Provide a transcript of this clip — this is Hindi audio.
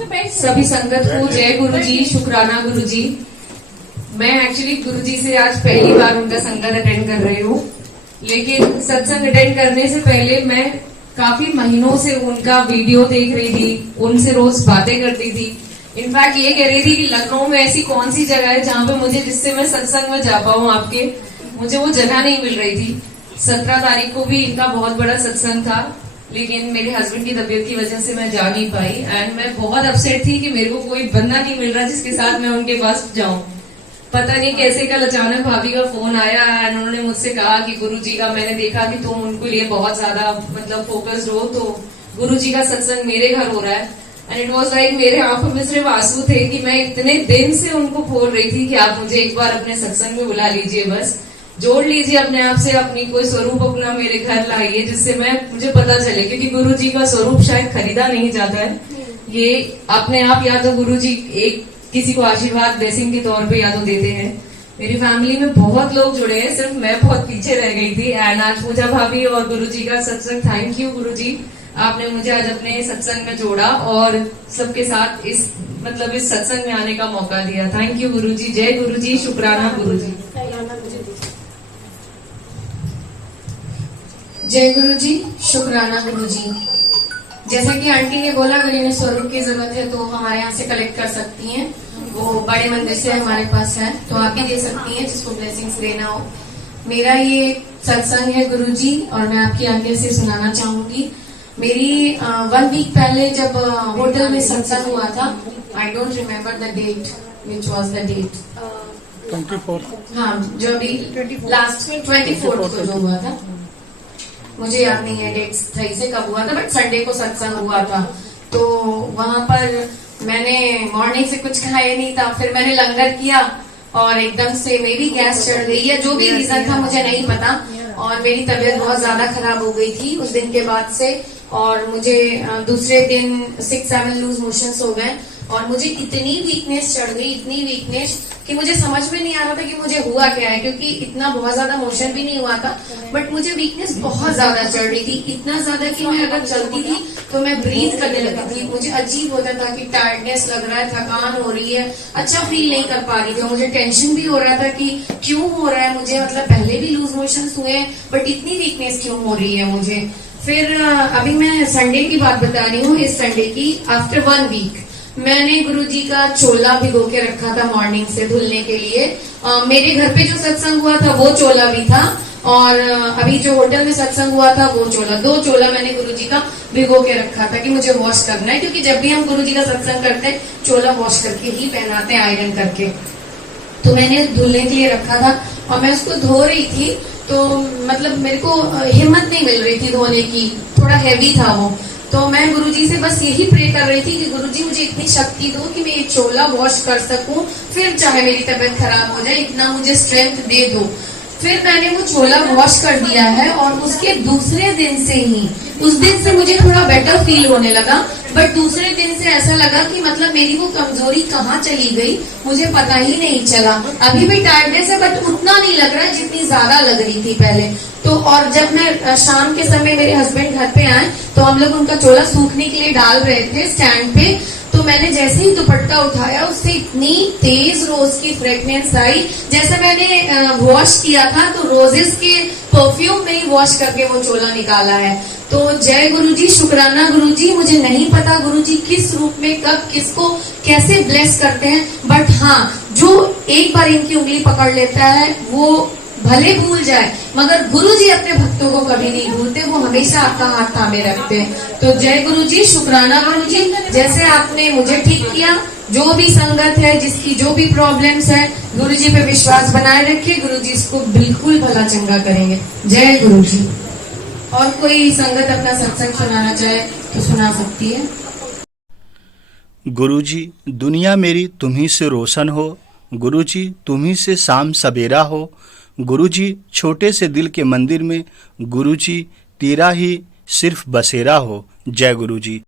सभी संगत को जय गुरु जी, शुक्राना गुरु जी। मैं एक्चुअली गुरु जी से आज पहली बार उनका संगत अटेंड कर रही हूँ, लेकिन सत्संग अटेंड करने से पहले मैं काफी महीनों से उनका वीडियो देख रही थी, उनसे रोज बातें करती थी। इनफैक्ट ये कह रही थी कि लखनऊ में ऐसी कौन सी जगह है जहाँ पे मुझे जिससे मैं सत्संग में जा पाऊँ आपके, मुझे वो जगह नहीं मिल रही थी। 17 तारीख को भी इनका बहुत बड़ा सत्संग था, लेकिन मेरे हस्बैंड की तबीयत की वजह से मैं जा नहीं पाई एंड मैं बहुत अपसेट थी कि मेरे को कोई बंदा नहीं मिल रहा जिसके साथ मैं उनके पास जाऊं। पता नहीं कैसे कल अचानक भाभी का फोन आया एंड उन्होंने मुझसे कहा कि गुरुजी का मैंने देखा कि तुम उनके लिए बहुत ज्यादा मतलब फोकस्ड हो, तो गुरुजी का सत्संग मेरे घर हो रहा है। एंड इट वॉज लाइक मेरे आंखों में सिर्फ आंसू थे कि मैं इतने दिन से उनको बोल रही थी कि आप मुझे एक बार अपने सत्संग में बुला लीजिए, बस जोड़ लीजिए अपने आप से, अपनी कोई स्वरूप अपना मेरे घर लाइए जिससे मुझे पता चले, क्योंकि गुरु जी का स्वरूप शायद खरीदा नहीं जाता है। ये अपने आप या तो गुरु जी एक किसी को आशीर्वाद ब्लेसिंग के तौर पे या तो देते हैं। मेरी फैमिली में बहुत लोग जुड़े हैं, सिर्फ मैं बहुत पीछे रह गई थी। एंड आज पूजा भाभी और गुरु जी का सत्संग, थैंक यू गुरु जी, आपने मुझे आज अपने सत्संग में जोड़ा और सबके साथ इस सत्संग में आने का मौका दिया। थैंक यू गुरु जी, जय गुरु जी, शुक्राना गुरु जी। जय गुरु जी, शुक्राना गुरु जी। जैसा कि आंटी ने बोला, अगर इन्हें स्वरूप की जरूरत है तो हमारे यहाँ से कलेक्ट कर सकती हैं। वो बड़े मंदिर से हमारे पास है, तो आप भी दे सकती हैं जिसको ब्लेसिंग्स देना हो। मेरा ये सत्संग है गुरु जी, और मैं आपकी आज्ञा से सुनाना चाहूंगी। मेरी 1 वीक पहले जब होटल में सत्संग हुआ था, I don't remember the date, which was the date 24। हाँ, जो अभी लास्ट 24 को जो हुआ था, मुझे याद नहीं है डेट सही से कब हुआ था, बट संडे को सत्संग हुआ था। तो वहां पर मैंने मॉर्निंग से कुछ खाया नहीं था, फिर मैंने लंगर किया और एकदम से मेरी गैस चढ़ गई, या जो भी रीजन था मुझे नहीं पता, और मेरी तबीयत बहुत ज्यादा खराब हो गई थी उस दिन के बाद से। और मुझे दूसरे दिन 6-7 लूज मोशंस हो गए और मुझे इतनी वीकनेस चढ़ गई, इतनी वीकनेस कि मुझे समझ में नहीं आ रहा था कि मुझे हुआ क्या है, क्योंकि इतना बहुत ज्यादा मोशन भी नहीं हुआ था, बट मुझे वीकनेस बहुत ज्यादा चढ़ रही थी। इतना ज्यादा कि मैं अगर चलती थी तो मैं ब्रीथ करने लगी थी। मुझे अजीब होता था कि टायर्डनेस लग रहा है, थकान हो रही है, अच्छा फील नहीं कर पा रही थी। मुझे टेंशन भी हो रहा था कि क्यों हो रहा है मुझे, पहले भी लूज मोशन हुए हैं बट इतनी वीकनेस क्यों हो रही है मुझे। फिर अभी मैं संडे की बात बता रही हूँ, इस संडे की, आफ्टर 1 वीक मैंने गुरुजी का चोला भिगो के रखा था मॉर्निंग से धुलने के लिए। मेरे घर पे जो सत्संग हुआ था वो चोला भी था, और अभी जो होटल में सत्संग हुआ था वो चोला, 2 चोला मैंने गुरुजी का भिगो के रखा था कि मुझे वॉश करना है, क्योंकि जब भी हम गुरुजी का सत्संग करते हैं चोला वॉश करके ही पहनाते हैं, आयरन करके। तो मैंने धुलने के लिए रखा था और मैं उसको धो रही थी, तो मेरे को हिम्मत नहीं मिल रही थी धोने की, थोड़ा हैवी था वो। तो मैं गुरुजी से बस यही प्रे कर रही थी कि गुरुजी मुझे इतनी शक्ति दो कि मैं ये चोला वॉश कर सकूं, फिर चाहे मेरी तबीयत खराब हो जाए, इतना मुझे स्ट्रेंथ दे दो। फिर मैंने वो चोला वॉश कर दिया है, और उसके दूसरे दिन से ही, उस दिन से मुझे थोड़ा बेटर फील होने लगा, बट दूसरे दिन से ऐसा लगा कि मेरी वो कमजोरी कहाँ चली गई मुझे पता ही नहीं चला। अभी भी टायर्डनेस है बट उतना नहीं लग रहा है जितनी ज्यादा लग रही थी पहले। तो और जब मैं शाम के समय मेरे हस्बैंड घर पे आए तो हम लोग उनका चोला सूखने के लिए डाल रहे थे स्टैंड पे, तो मैंने जैसे ही दुपट्टा उठाया उससे इतनी तेज रोज की फ्रेग्रेंस आई, जैसे मैंने वॉश किया था तो रोजेस के परफ्यूम में ही वॉश करके वो चोला निकाला है। तो जय गुरुजी, शुक्राना गुरुजी। मुझे नहीं पता गुरुजी किस रूप में कब किसको कैसे ब्लेस करते हैं, बट हाँ, जो एक बार इनकी उंगली पकड़ लेता है वो भले भूल जाए, मगर गुरुजी अपने भक्तों को कभी नहीं भूलते, वो हमेशा आपका हाथ थामे रखते हैं। तो जय गुरुजी, शुक्राना गुरुजी। जैसे आपने मुझे ठीक किया, जो भी संगत है जिसकी जो भी प्रॉब्लम्स है, गुरुजी पे विश्वास बनाए रखिए, गुरुजी इसको बिल्कुल भला चंगा करेंगे। जय गुरुजी। और कोई संगत अपना सत्संग सुनाना चाहे तो सुना सकती है। गुरुजी, दुनिया मेरी तुम्ही से रोशन हो, गुरुजी तुम्ही से शाम सवेरा हो, गुरुजी छोटे से दिल के मंदिर में गुरुजी तेरा ही सिर्फ बसेरा हो। जय गुरुजी।